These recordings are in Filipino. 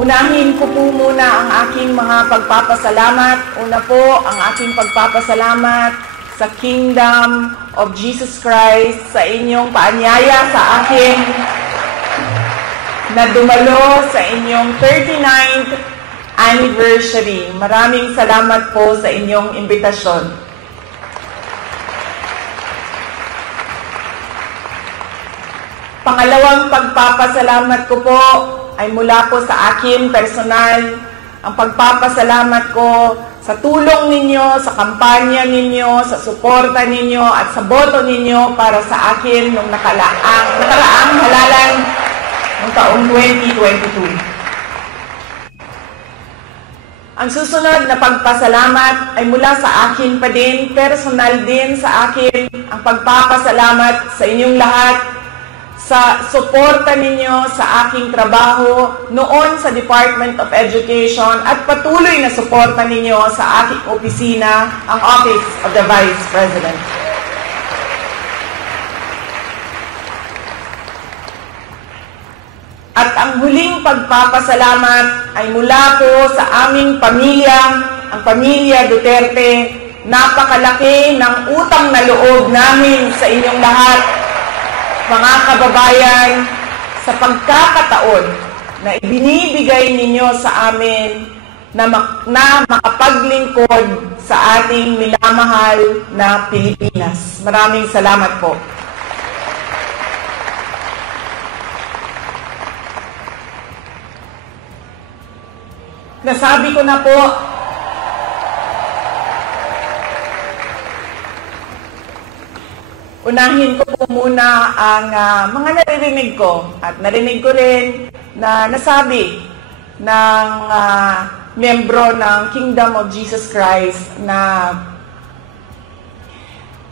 Unahin ko po muna ang aking mga pagpapasalamat. Una po, ang aking pagpapasalamat sa Kingdom of Jesus Christ, sa inyong paanyaya sa akin na dumalo sa inyong 39th anniversary. Maraming salamat po sa inyong imbitasyon. Pangalawang pagpapasalamat ko po ay mula po sa akin personal. Ang pagpapasalamat ko sa tulong ninyo, sa kampanya ninyo, sa suporta ninyo at sa boto ninyo para sa akin nung nakaraang halalan ng taong 2022. Ang susunod na pagpasalamat ay mula sa akin pa din, personal din sa akin, ang pagpapasalamat sa inyong lahat sa suporta ninyo sa aking trabaho noon sa Department of Education at patuloy na suporta ninyo sa aking opisina, ang Office of the Vice President. At ang huling pagpapasalamat ay mula po sa aming pamilya, ang pamilya Duterte. Napakalaki ng utang na loob namin sa inyong lahat, mga kababayan, sa pagkakataon na ibinibigay ninyo sa amin na makapaglingkod sa ating minamahal na Pilipinas. Maraming salamat po. Nasabi ko na po, unahin ko po muna ang mga naririnig ko at narinig ko rin na nasabi ng miyembro ng Kingdom of Jesus Christ na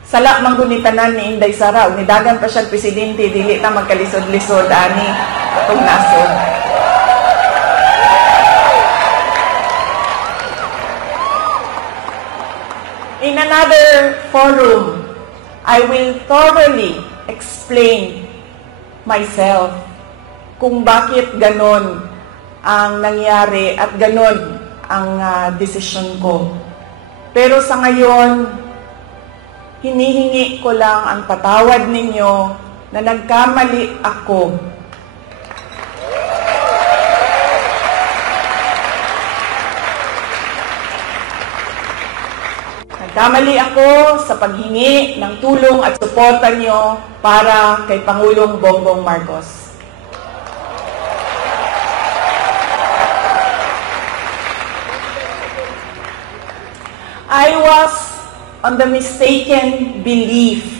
sala manggunitanan ni Inday Sara, unidagan pa siya presidente, dili ta magkalisod-lisod ani katong nasod. In another forum, I will thoroughly explain myself kung bakit ganon ang nangyari at ganon ang desisyon ko. Pero sa ngayon, hinihingi ko lang ang patawad ninyo na nagkamali ako. Nagkamali ako sa paghingi ng tulong at suporta nyo para kay Pangulong Bongbong Marcos. I was on the mistaken belief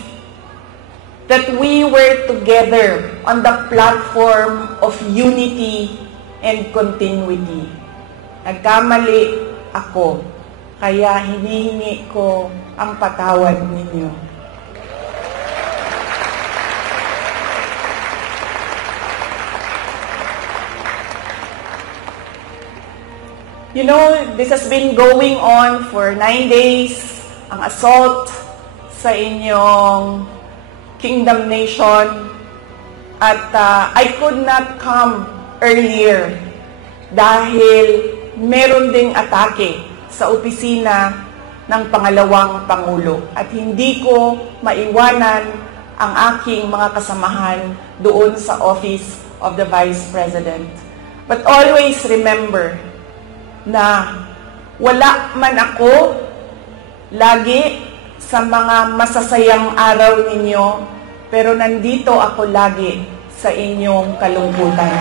that we were together on the platform of unity and continuity. Nagkamali ako. Kaya hinihingi ko ang patawad ninyo. You know, this has been going on for 9 days, ang assault sa inyong Kingdom Nation. At I could not come earlier dahil meron ding atake sa opisina ng pangalawang Pangulo. At hindi ko maiwanan ang aking mga kasamahan doon sa Office of the Vice President. But always remember na wala man ako lagi sa mga masasayang araw ninyo, pero nandito ako lagi sa inyong kalungkutan.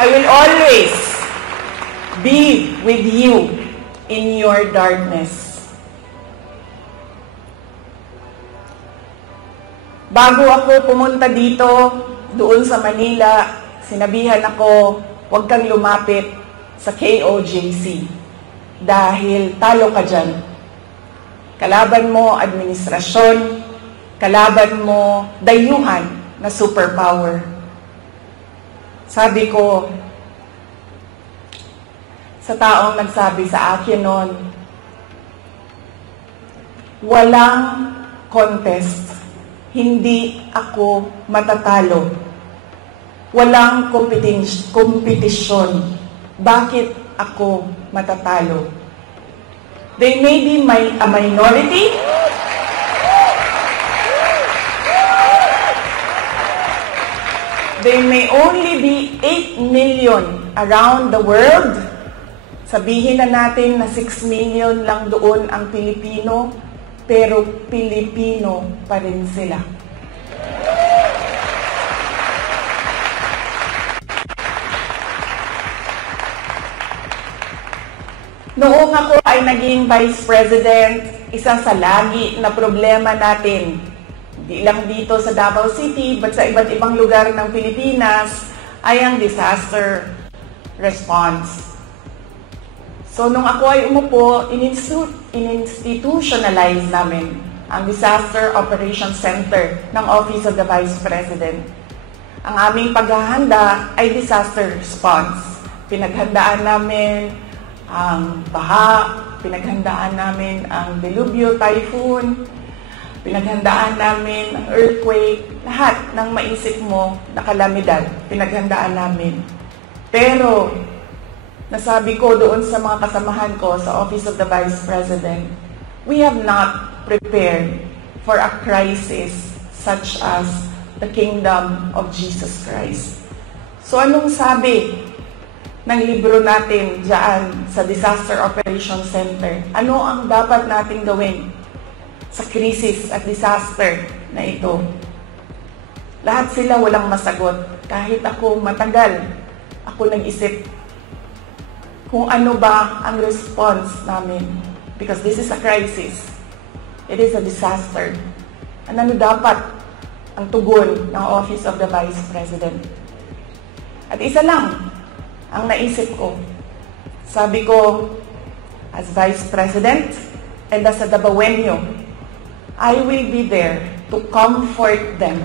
I will always be with you in your darkness. Bago ako pumunta dito, doon sa Manila, sinabihan ako, huwag kang lumapit sa KOJC dahil talo ka dyan. Kalaban mo administrasyon, kalaban mo dayuhan na superpower. Sabi ko, sa taong nagsabi sa akin noon, walang contest. Hindi ako matatalo Walang kompetisyon. Bakit ako matatalo? They may be a minority. They may only be 8 million around the world. Sabihin na natin na 6 million lang doon ang Pilipino, pero Pilipino pa rin sila. Noong ako ay naging Vice President, isa sa lagi na problema natin, hindi lang dito sa Davao City, but sa iba't ibang lugar ng Pilipinas, ay ang disaster response. So, nung ako ay umupo, in-institutionalize namin ang Disaster Operations Center ng Office of the Vice President. Ang aming paghahanda ay disaster response. Pinaghandaan namin ang baha, pinaghandaan namin ang delubyo, typhoon, pinaghandaan namin ang earthquake, lahat ng maisip mo na kalamidad, pinaghandaan namin. Pero, nasabi ko doon sa mga kasamahan ko sa Office of the Vice President, we have not prepared for a crisis such as the Kingdom of Jesus Christ. So anong sabi ng libro natin dyan sa Disaster Operations Center? Ano ang dapat nating gawin sa krisis at disaster na ito? Lahat sila walang masagot. Kahit ako matagal, ako nag-isip kung ano ba ang response namin. Because this is a crisis. It is a disaster. Ano dapat ang tugon ng Office of the Vice President? At isa lang ang naisip ko. Sabi ko, as Vice President and as a Davaoenyo, I will be there to comfort them.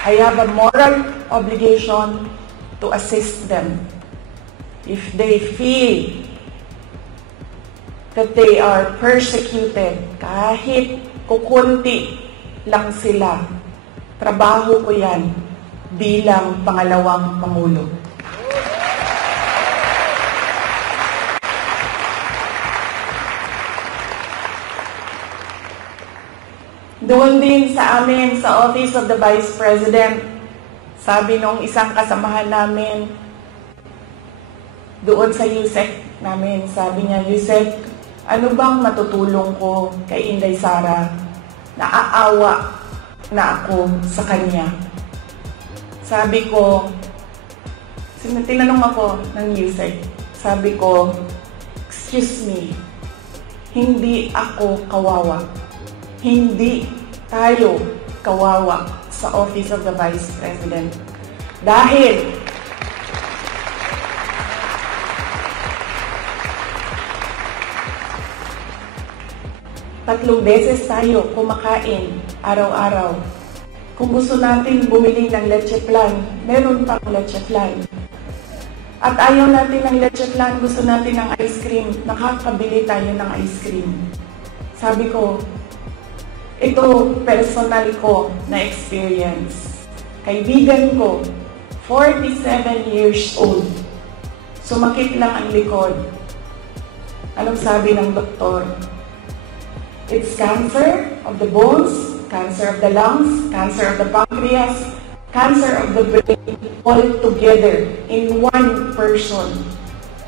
I have a moral obligation to assist them if they feel that they are persecuted, kahit kukunti lang sila. Trabaho ko yan bilang pangalawang Pangulo. Doon din sa amin, sa Office of the Vice President, sabi nung isang kasamahan namin, doon sa USEC namin, sabi niya, USEC, ano bang matutulong ko kay Inday Sara? Naaawa na ako sa kanya. Sabi ko, tinanong ako ng USEC, sabi ko, excuse me, hindi ako kawawa. Hindi tayo kawawa sa Office of the Vice President. Dahil tatlong beses tayo kumakain araw-araw. Kung gusto natin bumili ng leche flan, meron pang leche flan. At ayaw natin ng leche flan, gusto natin ng ice cream, nakakabili tayo ng ice cream. Sabi ko, ito personal ko na experience. Kaibigan ko, 47 years old. Sumakit lang ang likod. Anong sabi ng doktor? It's cancer of the bones, cancer of the lungs, cancer of the pancreas, cancer of the brain, all together in one person.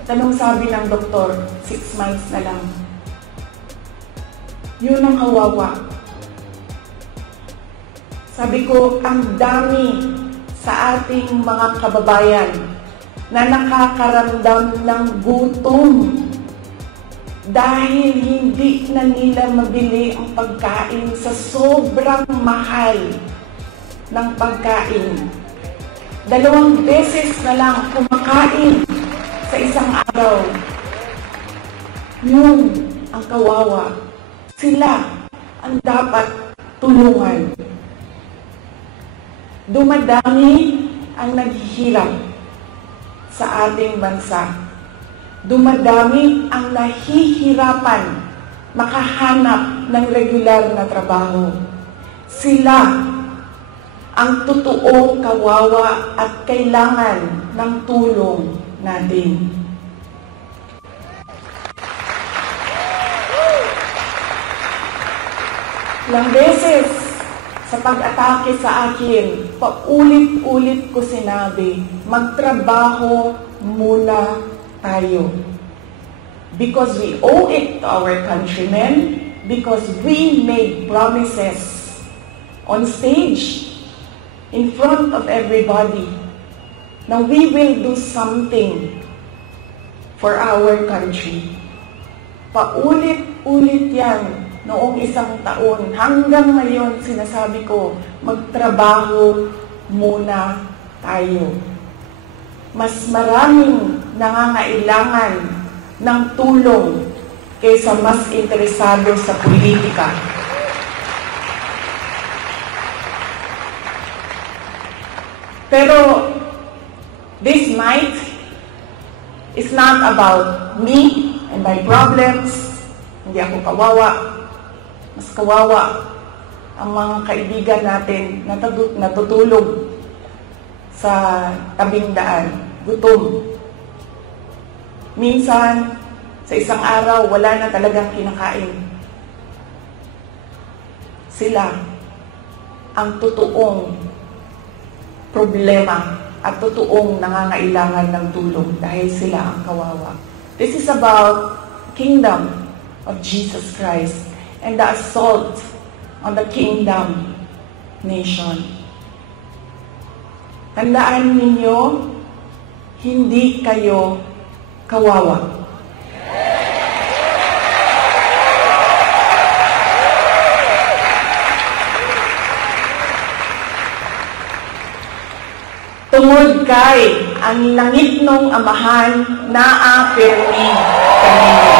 Anong sabi ng doktor? 6 months na lang. Yun ang kawawa. Sabi ko, ang dami sa ating mga kababayan na nakakaramdam ng gutom dahil hindi na nila mabili ang pagkain sa sobrang mahal ng pagkain. 2 beses na lang kumakain sa isang araw. Yun ang kawawa. Sila ang dapat tulungan. Dumadami ang naghihirap sa ating bansa. dumadami ang nahihirapan makahanap ng regular na trabaho. Sila ang totoong kawawa at kailangan ng tulong natin. Ilang beses sa pag-atake sa akin, paulit-ulit ko sinabi, magtrabaho muna tayo. Because we owe it to our countrymen, because we made promises on stage, in front of everybody, na we will do something for our country. Paulit-ulit yan noong isang taon. Hanggang ngayon, sinasabi ko, magtrabaho muna tayo. Mas maraming nangangailangan ng tulong kaysa mas interesado sa politika. Pero this night is not about me and my problems. Hindi ako kawawa. Mas kawawa ang mga kaibigan natin na natutulog sa tabing daan, gutom. Minsan, sa isang araw, wala na talagang kinakain. Sila ang totoong problema at totoong nangangailangan ng tulong dahil sila ang kawawa. This is about kingdom of Jesus Christ and the assault on the kingdom nation. Tandaan ninyo, hindi kayo kawawa. Tungod kay ang langit nung amahan naapirmi kanino.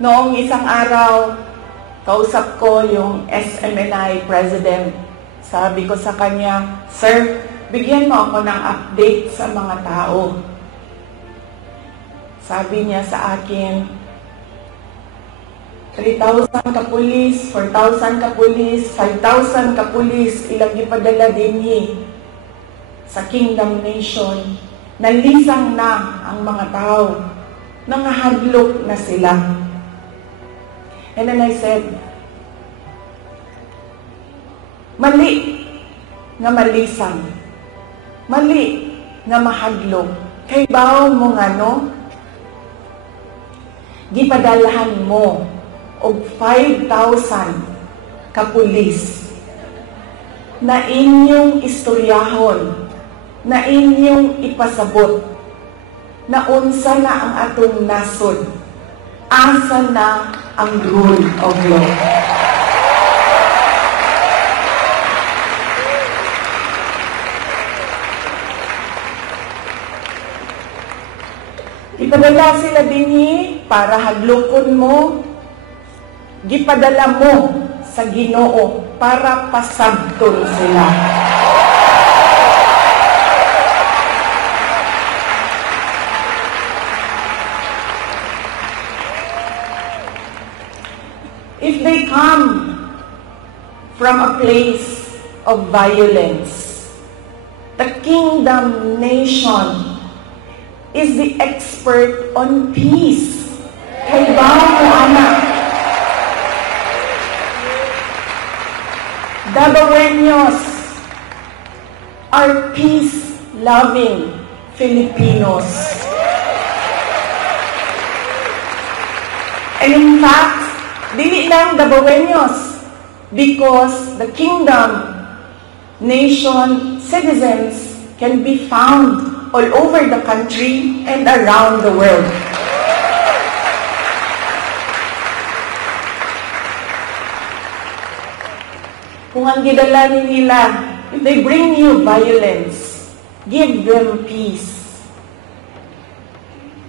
Noong isang araw, kausap ko yung SMNI President. Sabi ko sa kanya, "Sir, bigyan mo ako ng update sa mga tao." Sabi niya sa akin, 3,000 kapulis, 4,000 kapulis, 5,000 kapulis, ilang ipadala din sa Kingdom Nation. Nalisang na ang mga tao. Nangahadlok na sila. And then I said, mali nga malisang. Mali nga mahadlok. Kay baon mo nga no? Gipadalahan mo og 5,000 kapulis na inyong istoryahon, na inyong ipasabot, na unsa na ang atong nasod, asa na ang rule of law. Ipadala sila dinhi para hadlokon mo, gipadala mo sa Ginoo para pasabton sila. If they come from a place of violence, the Kingdom Nation is the expert on peace. Kay mo, anak. Dabaweños are peace-loving Filipinos. And in fact, dili lang Dabaweños, because the Kingdom Nation citizens can be found all over the country and around the world. Kung ang gidala nila, if they bring you violence, give them peace.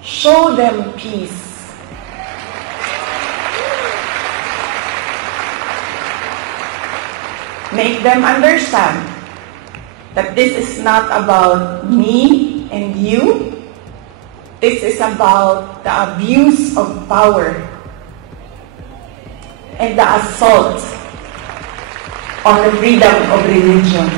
Show them peace. Make them understand that this is not about me and you. This is about the abuse of power and the assault on the freedom of religion.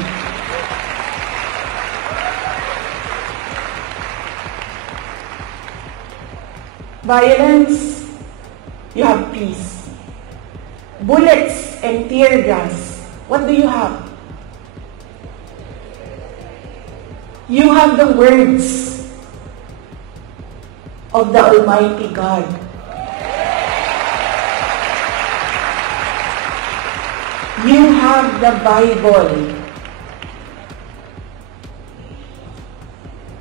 Violence, you have peace. Bullets and tear gas, what do you have? You have the words of the Almighty God. You have the Bible.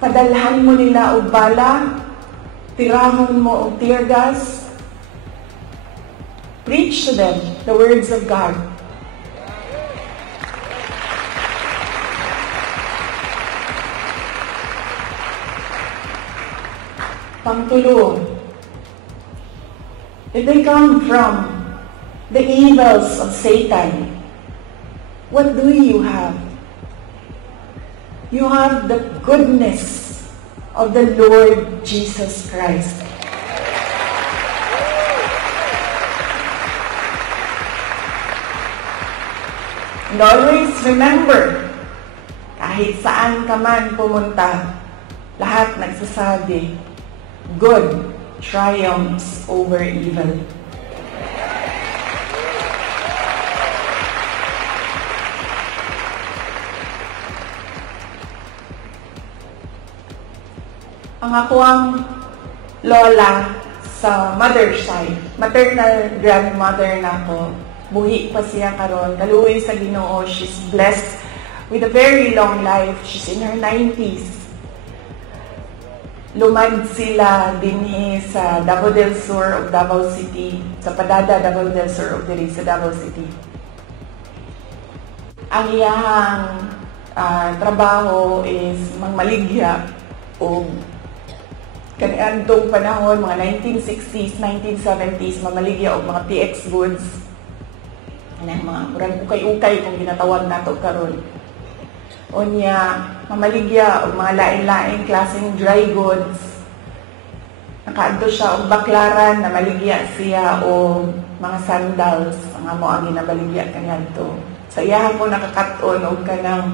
Padalhan mo nila og bala, tirahon mo og tear gas. Preach to them the words of God. Pangtulo, if they come from the evils of Satan, what do you have? You have the goodness of the Lord Jesus Christ. And always remember, kahit saan ka man pumunta, lahat nagsasabi, good triumphs over evil. Ang ako'ng lola sa mother side, maternal grandmother na ako, buhi pa siya karon, kaluoy sa Ginoo. She's blessed with a very long life. She's in her 90s. Lumad sila dinhi sa Davao del Sur of Davao City, sa Padada, Davao del Sur of diri sa Davao City. Ang iyahang trabaho is mangmaligya o kaniadtong panahon, mga 1960s, 1970s, mamaligya o mga PX goods. Mga murag ukay-ukay kung ginatawag nato karon. O niya, mamaligya o mga lain-lain klaseng dry goods. Nakaadto siya o baklaran, namaligya siya o mga sandals, mga mo ang ginabaligya kaniadto. Sa iyahan ko nakakaton o kanang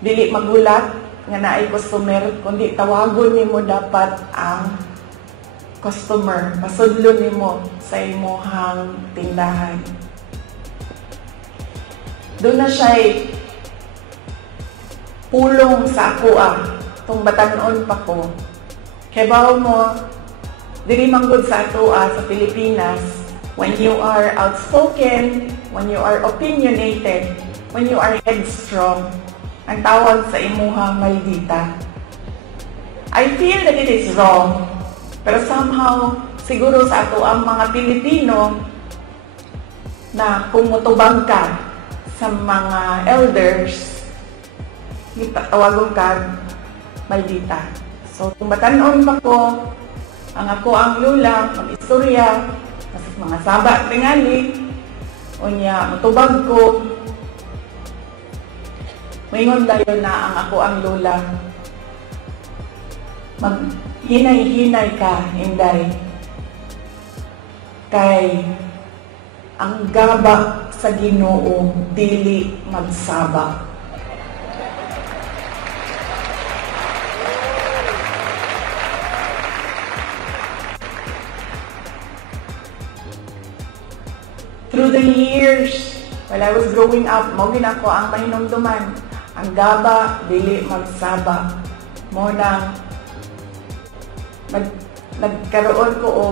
dili magulat nga naay customer, kundi tawagon nimo dapat ang customer, pasudlon nimo sa imong tindahan. Doon na siya pulong sa ako itong batanon pa ko. Kaya bawo mo, diri manggod sa ato sa Pilipinas, when you are outspoken, when you are opinionated, when you are headstrong, ang tawag sa imuhang maldita. I feel that it is wrong, pero somehow, siguro sa ato ang mga Pilipino na kumutubang ka sa mga elders, tawagon ka maldita. So, kung batanon pa ko, ang ako ang lula, mag-istorya, mga saba tingali, o niya, matubag ko, mayroon tayo na ang ako ang lola. Maghinay-hinay ka, Inday. Kay ang gaba sa Ginoo dili magsaba. Through the years, while I was growing up, mawin ako ang mahinumduman. Ang gaba, dili magsaba. Mo nang nagkaroon ko o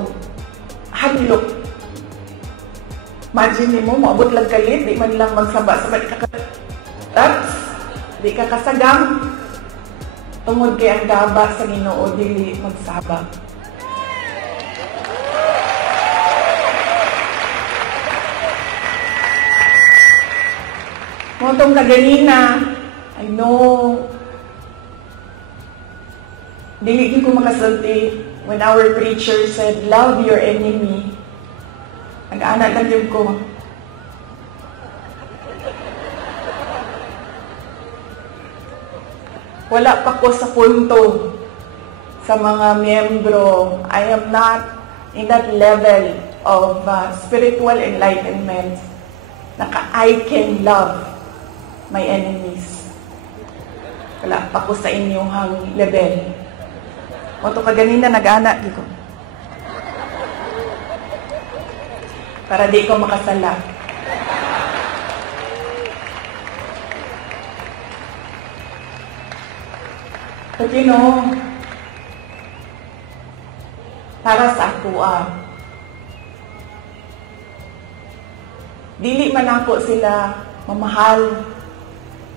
hadlok. Imagine mo, maabot lang kalit, di man lang magsaba-saba, di ka kasagam. Tungod kay ang gaba sa Ginoo, dili magsaba. Mo tong kaganina, I know, dili ko makasulti when our preacher said, love your enemy. Nag-anak lang yun ko. Wala pa ko sa punto sa mga miyembro. I am not in that level of spiritual enlightenment na I can love my enemies. Wala pa ko sa inyong level. O to kaganina nag-anak ko. Para di ko makasala. But you know, para sa ako dili man ako sila mamahal.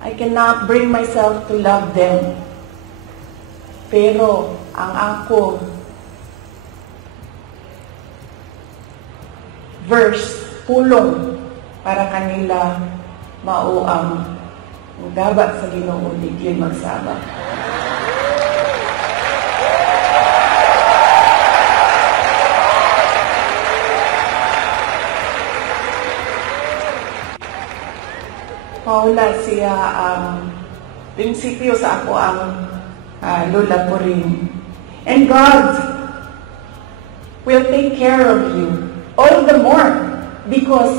I cannot bring myself to love them. Pero ang ako verse pulong para kanila mao ang gabat sa Ginoo di magsaba. Paula siya ang prinsipyo sa ako ang lola ko rin. And God will take care of you all the more because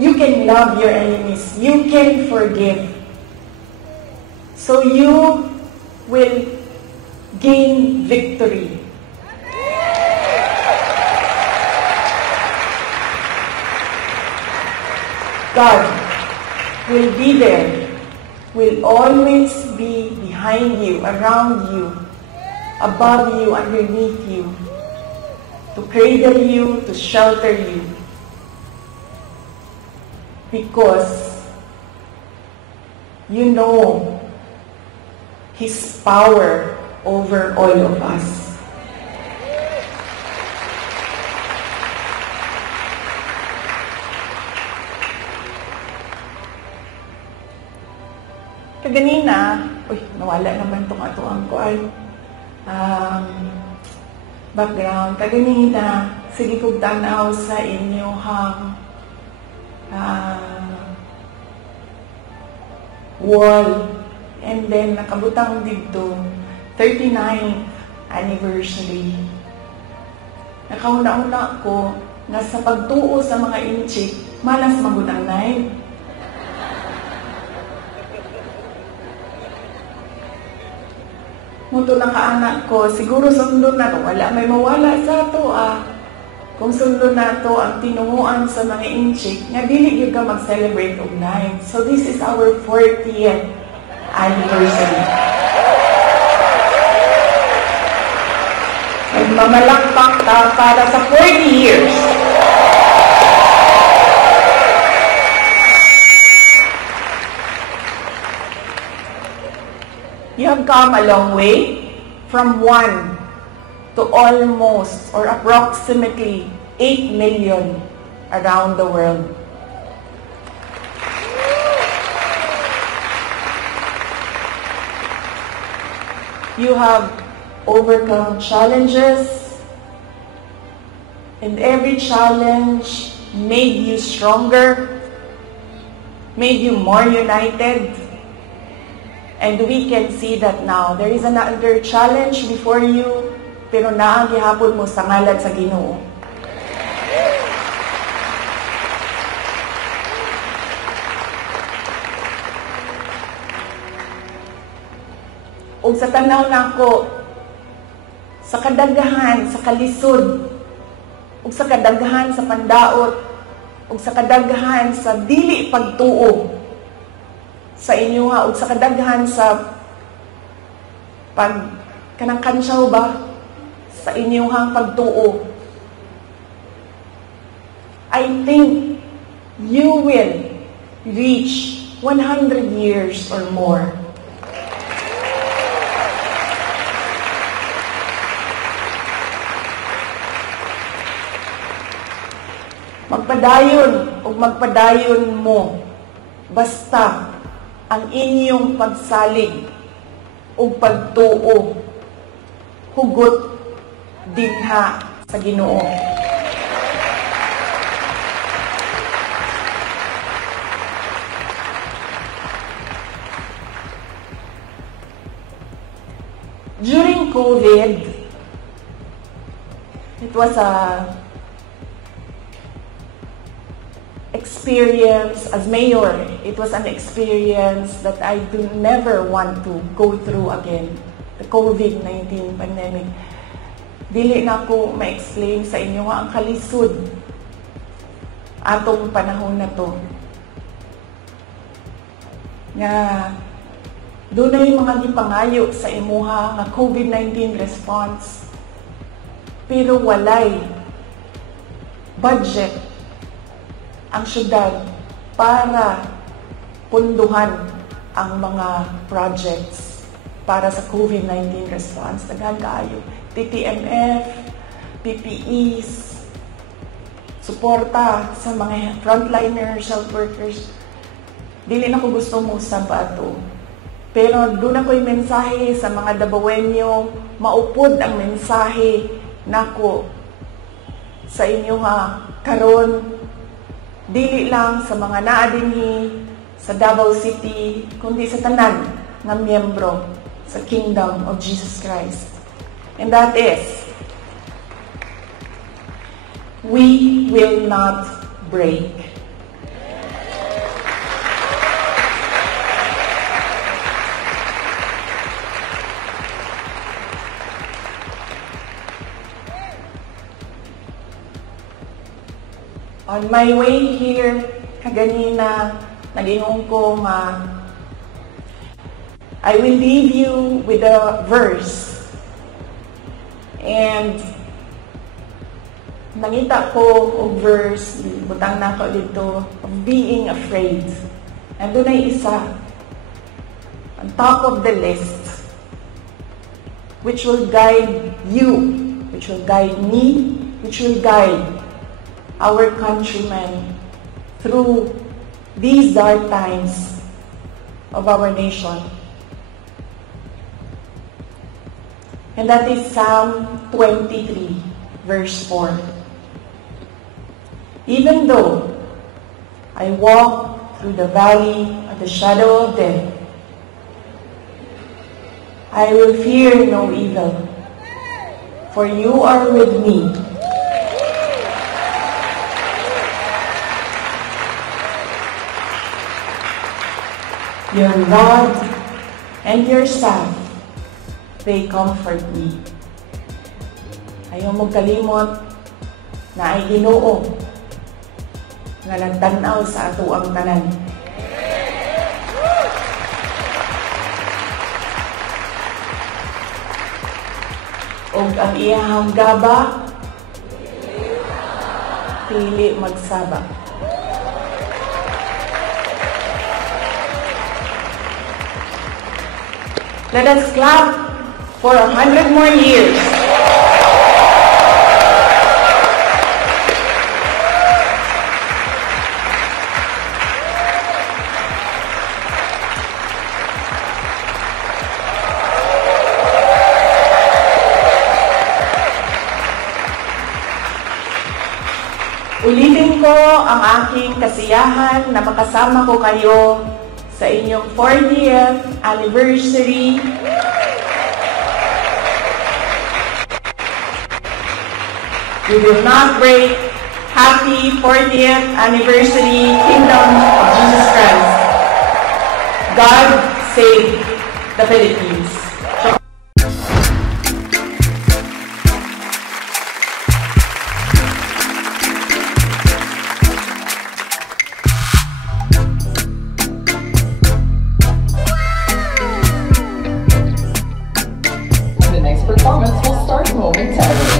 you can love your enemies. You can forgive. So you will gain victory. God will be there, will always be behind you, around you, above you, underneath you, to cradle you, to shelter you. Because you know His power over all of us. Kaganina, nawala naman itong atuang ko ay background. Kaganina, sige kong tanaw sa inyong wall. And then, nakabutang dito, 39th anniversary. Nakauna-una ko na sa pagtuo sa mga inchik, malas magutang 9. Muto na kaanak ko, siguro sundo na to. Wala may mawala sa to Kung sundo na to ang tinunguan sa mga inchik, nga dili yung ka mag-celebrate og 9. So this is our 40th anniversary. Nagmamalakpak ta para sa 40 years. You have come a long way from 1 to almost or approximately 8 million around the world. You have overcome challenges, and every challenge made you stronger, made you more united. And we can see that now. There is another challenge before you, pero naang gihapon mo sa ngalan sa Ginoo. Ug sa tanaw nako, sa kadaghahan, sa kalisod, ug sa kadaghahan sa pandaot, ug sa kadaghahan sa dili pagtuo, sa inyo ug sa kadaghan sa kanang kansyaw ba sa inyong pagtuo. I think you will reach 100 years or more. Magpadayon o magpadayon mo basta ang inyong pagsalig o pagtuo hugot dinha sa Ginoo. During COVID, it was a experience as mayor. It was an experience that I do never want to go through again. The COVID-19 pandemic. Dili na ko ma-explain sa inyo nga ang kalisod atong panahon na to. Nga doon na yung mga gipangayo sa imuha nga COVID-19 response. Pero walay budget ang syudad para punduhan ang mga projects para sa COVID-19 response. Daghan kaayo. TTMF, PPEs, suporta sa mga frontliners, health workers. Dili na ko gusto mo sa bato. Pero doon ako'y mensahe sa mga Dabawenyo, maupod ang mensahe nako sa inyo nga karon, dili lang sa mga naadinhi sa Davao City, kundi sa tanan ng miyembro sa Kingdom of Jesus Christ. And that is, we will not break. On my way here, kaganina, nag-ingong ko I will leave you with a verse. And nangita ko og verse, butang na ko dito, of being afraid. And doon ay isa, on top of the list, which will guide you, which will guide me, which will guide our countrymen through these dark times of our nation. And that is Psalm 23, verse 4. Even though I walk through the valley of the shadow of death, I will fear no evil, for you are with me. Your rod and your staff, they comfort me. Ayaw mong kalimot na ay Ginoo nga nagtanaw sa ato ang tanan. Og ang iyahang gaba, pili magsaba. Let us clap for 100 more years. Ulitin ko ang aking kasiyahan na makasama ko kayo sa inyong 40th anniversary. We will not break. Happy 40th anniversary, Kingdom of Jesus Christ. God save the Philippines. The next performance will start momentarily.